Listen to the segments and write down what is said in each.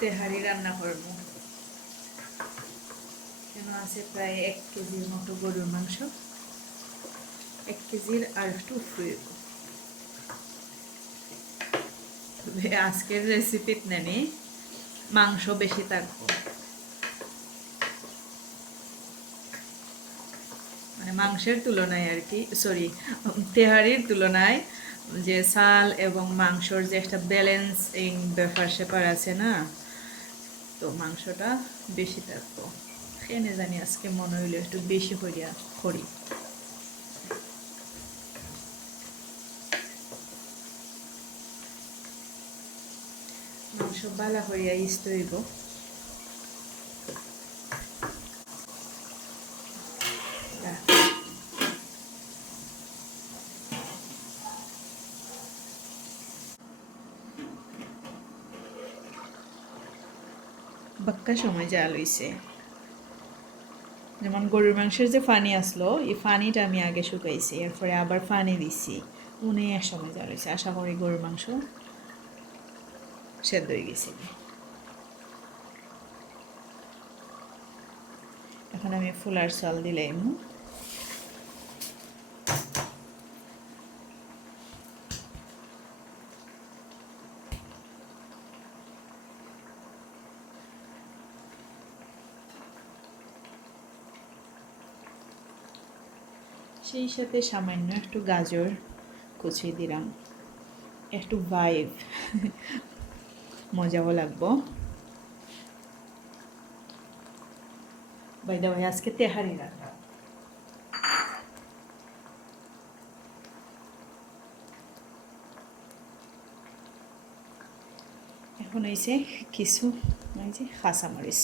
তেহারি রান্না করবো। কেন আছে প্রায় 1 কেজির মতো গরুর মাংস, 1 কেজির আর একটু উপরে। তবে আজকের রেসিপিত নেনি মাংস বেশি থাকবো, মানে মাংসের তুলনায় আর কি, সরি, তেহারির তুলনায় যে চাল এবং মাংসর যে একটা ব্যালেন্সিং ব্যাপার স্যাপার আছে না, তো মাংসটা বেশি থাকবো। খেয়ে জানি আজকে মনে হইলো একটু বেশি করিয়া করি। মাংস বালা করিয়া ইস্ত হইব। বাক্কা সময় জাল হইছে। যেমন গরুর মাংসের যে পানি আসলো, এই পানিটা আমি আগে শুকাইছি, এরপরে আবার পানি দিছি, অনেক সময় জাল হয়েছে। আশা করি গরুর মাংস সেদ্ধ হয়ে গেছে। এখন আমি ফুলার চাল দিলাম। সেই সাথে সামান্য একটু গাজর কুচিয়ে দিলাম, একটু ভাইব মজাও লাগবো। বাই দা ওয়ে, আজকে তেহারি রান্না। এখন হয়েছে কিছু কাঁচামরিচ,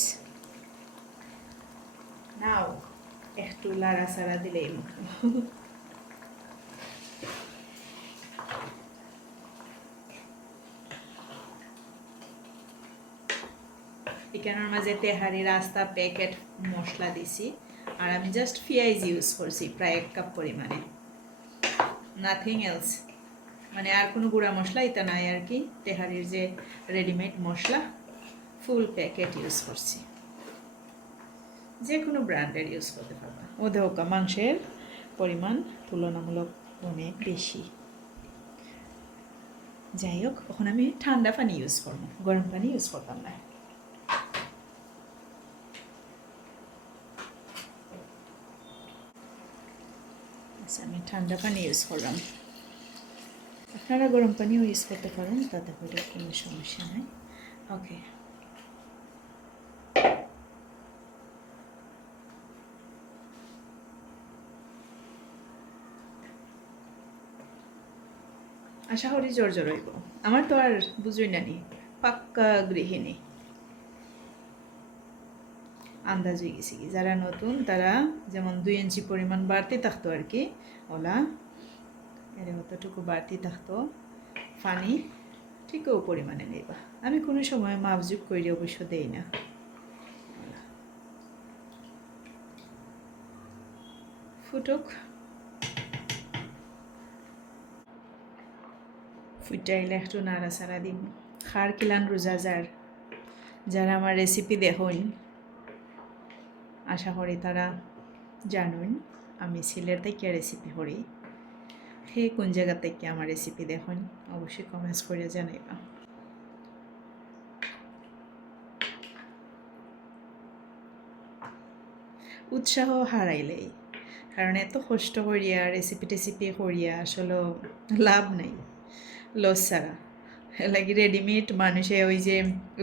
নাও একটু লাড়াচাড়া দিলেই মতো। এখানের মাঝে তেহারি রাস্তা প্যাকেট মশলা দিছি, আর আমি জাস্ট পেঁয়াজ ইউজ করছি প্রায় 1 কাপ পরিমাণে, নাথিং এলস। মানে আর কোনো গুঁড়া মশলা এটা নাই আর কি। তেহারির যে রেডিমেড মশলা ফুল প্যাকেট ইউজ করছি, যে কোনো ব্র্যান্ডের ইউজ করতে পারবা। ও দেখো মাংসের পরিমাণ তুলনামূলক অনেক বেশি। যাই হোক, এখন আমি ঠান্ডা পানি ইউজ করবো, গরম পানি ইউজ করতাম না। আচ্ছা, আমি ঠান্ডা পানি ইউজ করলাম। আপনারা গরম পানিও ইউজ করতে পারেন, তাতে করে কোনো সমস্যা নেই। ওকে, আশা করি জোর জোর হইব। আমার তো আর বুঝুই না নি, পাক্কা গৃহিণী, আন্দাজ হয়ে গেছি। কি যারা নতুন তারা যেমন 2 ইঞ্চি পরিমাণ বাড়তি থাকতো আর কি, ওলা এর অতটুকু বাড়তি থাকতো। পানি ঠিকও পরিমাণে নেবা, আমি কোনো সময় মাপজুপ করি অবশ্য দেই না। ফুটুক, ফুটাইলে একটু নাড়াচাড়া দিন। খার কিলান রোজা যারা আমার রেসিপি দেখুন, আশা করি তারা জানুন আমি সিলেট থেকে রেসিপি করি। সেই কোন জায়গা থেকে আমার রেসিপি দেখুন অবশ্যই কমেন্টস করে জানাইবা। উৎসাহ হারাইলেই, কারণ এত কষ্ট করিয়া রেসিপি করিয়া আসলে লাভ নাই, লস ছাড়া। লাগি রেডিমেড মানুষে ওই যে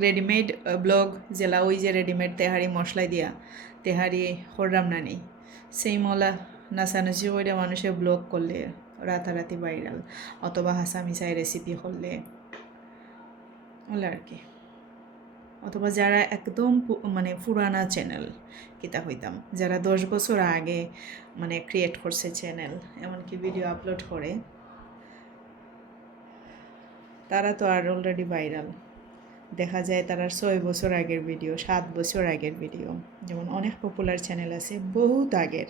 রেডিমেড ব্লগ জেলা, ওই যে রেডিমেড তেহারি মশলাই দিয়া তেহারি করলাম না নেই, সেই মলা নাচানাচি করে মানুষে ব্লগ করলে রাতারাতি ভাইরাল, অথবা হাসামিসাই রেসিপি করলে হলে আর কি। অথবা যারা একদম মানে পুরানা চ্যানেল কিতা হইতাম, যারা 10 বছর আগে মানে ক্রিয়েট করছে চ্যানেল, এমনকি ভিডিও আপলোড করে, তারা তো আর অলরেডি ভাইরাল। দেখা যায় তারা 6 বছর আগের ভিডিও, 7 বছর আগের ভিডিও, যেমন অনেক পপুলার চ্যানেল আছে বহুত আগের,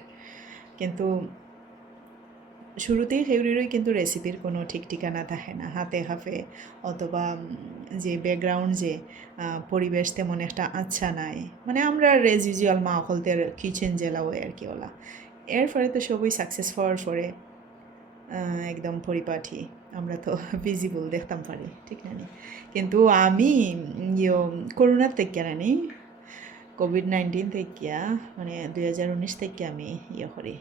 কিন্তু শুরুতেই খেউরিরই কিন্তু রেসিপির কোনো ঠিক ঠিকানা থাকে না, হাতে হাফে অথবা যে ব্যাকগ্রাউন্ড যে পরিবেশ তেমন একটা আচ্ছা নাই, মানে আমরা রেজ ইউজুয়াল মা হলতের কিচেন জেলাও আর কি ওলা এর ফলে তো সবই সাকসেস হওয়ার পরে একদম পরিপাটি আমরা তো ভিজিবল দেখতাম পারি, ঠিক না? কিন্তু আমি করোনার থেকে নানি কোভিড-19 থেকে মানে 2019 থেকে আমি করি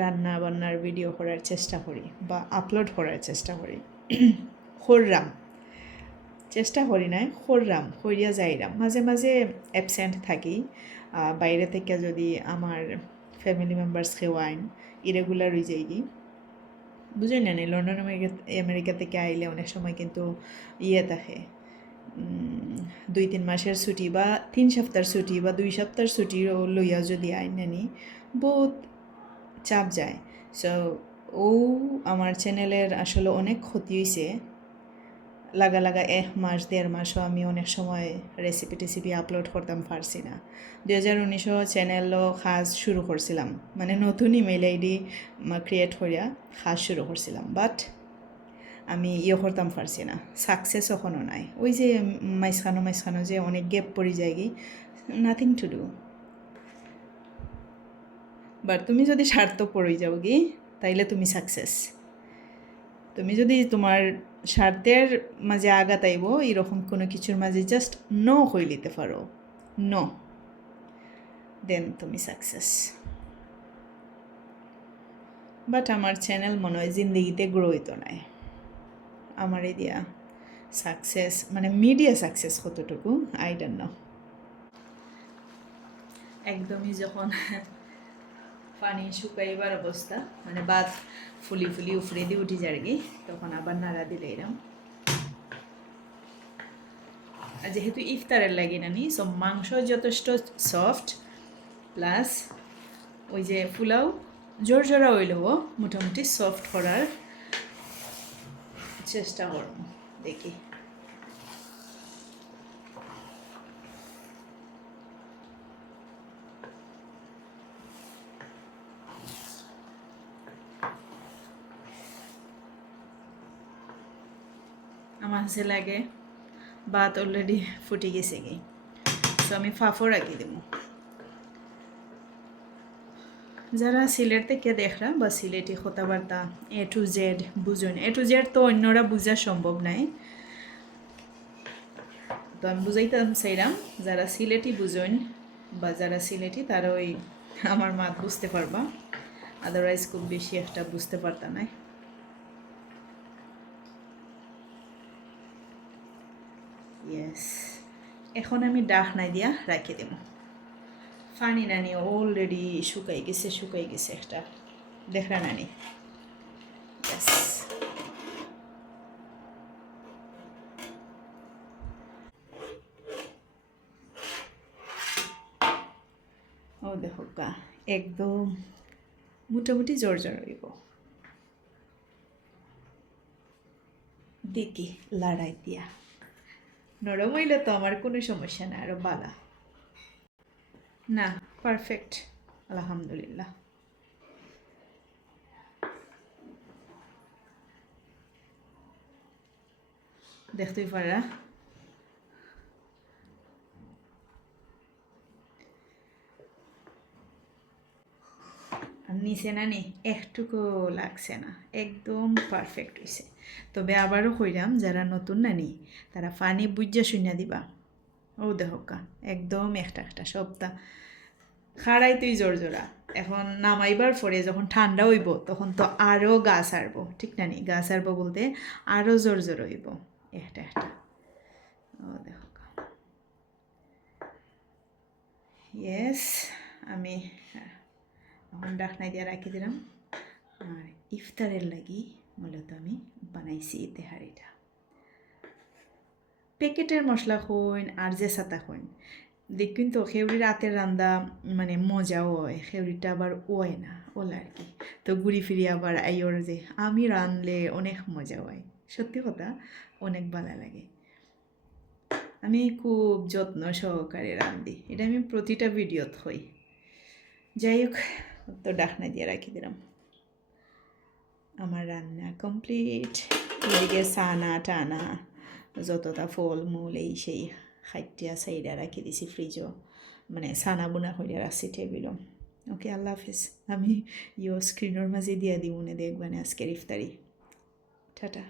রান্না বান্নার ভিডিও করার চেষ্টা করি বা আপলোড করার চেষ্টা করি। করলাম, চেষ্টা করি নাই, করলাম, করিয়া যাইলাম, মাঝে মাঝে অ্যাবসেন্ট থাকি বাইরে থেকে যদি আমার ফ্যামিলি মেম্বার্স কেউ আইন ইরেগুলার হয়ে যাই কি বুঝই না লন্ডন আমেরিকা থেকে আইলে অনেক সময় কিন্তু থাকে 2-3 মাসের ছুটি বা 3 সপ্তাহের ছুটি বা 2 সপ্তাহের ছুটি লইয়া যদি আইন নানি বহুত চাপ যায়। সো আমার চ্যানেলের আসলে অনেক ক্ষতি হয়েছে। লাগা 1 মাস 1.5 মাসও আমি অনেক সময় রেসিপি আপলোড করতাম পারছি না। 2019 চ্যানেলও কাজ শুরু করছিলাম, মানে নতুন ইমেইল আইডি ক্রিয়েট করিয়া কাজ শুরু করছিলাম, বাট আমি করতাম পারছি না, সাকসেস এখনও নাই। ওই যে মাঝখানো যে অনেক গ্যাপ পড়ে যায় কি, নাথিং টু ডু। বাট তুমি যদি স্বার্থপর পড়ে যাও কি তাইলে তুমি সাকসেস। তুমি যদি তোমার স্বার্থের মাঝে আঘাত আইব এরকম কোনো কিছুর মাঝে জাস্ট নো হয়ে নিতে পারো, নো, দেন তুমি সাকসেস। বাট আমার চ্যানেল মনে হয় জিন্দগিতে গ্রো হইতো নাই। আমার এই দিয়া সাকসেস মানে মিডিয়া সাকসেস কতটুকু আই ডোন্ট নো। একদমই যখন পানি শুকাইবার অবস্থা, মানে ভাত ফুলি উফরে দিয়ে উঠি যারগি, তখন আবার নাড়া দিলে এরম। আর যেহেতু ইফতারের লাগে নানি, সব মাংস যথেষ্ট সফট, প্লাস ওই যে পোলাও জোরজোড়া হইলেও মোটামুটি সফট করার চেষ্টা করব, দেখি। আমার কাছে লাগে ভাত অলরেডি ফুটে গেছে কি, তো আমি ফাফড় রাখি দেব। যারা সিলেট থেকে দেখরা বা সিলেটি কথাবার্তা A to Z বুঝুন, A to Z তো অন্যরা বোঝা সম্ভব নাই, তো আমি বুঝাইতাম চাইলাম যারা সিলেটি বুঝুন বা যারা সিলেটি তারা ওই আমার মাত বুঝতে পারবা, আদারওয়াইজ খুব বেশি একটা বুঝতে পারতা না। ইয়েস, এখন আমি ডাক নাই দিয়া রাখি দেব। পানি নানি অলরেডি শুকাই গেছে একটা, দেখা নানি। ইয়েস, ও দেখো কা একদম মোটামুটি জোর হইব। দেখি লড়াই দিয়া নরম হইলে তো আমার কোনো সমস্যা না, আরো বালা না, পারফেক্ট আলহামদুলিল্লাহ। দেখতেই পারা নিচে না নি একটুকু লাগছে না, একদম পারফেক্ট হয়েছে। তবে আবারও কইরাম যারা নতুন নানি তারা পানি বুঝা শুনিয়া দিবা। ও দেহকা একদম একটা সপ্তাহ খাড়াই তুই জোরা, এখন নামাইবার পরে যখন ঠান্ডা হইব তখন তো আরও গা সারব, ঠিক না নি? গা সারব বলতে আরও জোর হইব একটা। ও দেহকা ইয়েস, আমি এখন ডাকনাই দিয়ে রাখি দিলাম। আর ইফতারের লাগি মূলত আমি বানাইছি তেহারিটা। প্যাকেটের মশলা খইন আর যে সাতা খইন দেখুন তো খেউরির রাতের রান্দা মানে মজাও হয়, খেউরিটা আবার ওয় না ওলা আর কি। তো ঘুরি ফিরি আবার আইওর যে আমি রানলে অনেক মজা হয়, সত্যি কথা অনেক ভালো লাগে। আমি খুব যত্ন সহকারে রান্ধি, এটা আমি প্রতিটা ভিডিওত হই। যাই হোক, তো ডাকনা দিয়ে রাখি দিলাম। আমার রান্না কমপ্লিট। এদিকে সানা টানা যতটা ফল মূল এই সেই খাইটিয়া সাইডা রাখি দিছি ফ্রিজও, মানে সানা বুনা করে রাখছি টেবিলও। ওকে, আল্লাহ হাফিজ। আমি স্ক্রিনের মাঝে দিয়া দিই মনে দেখবানে আজকের ইফতারি। টাটা।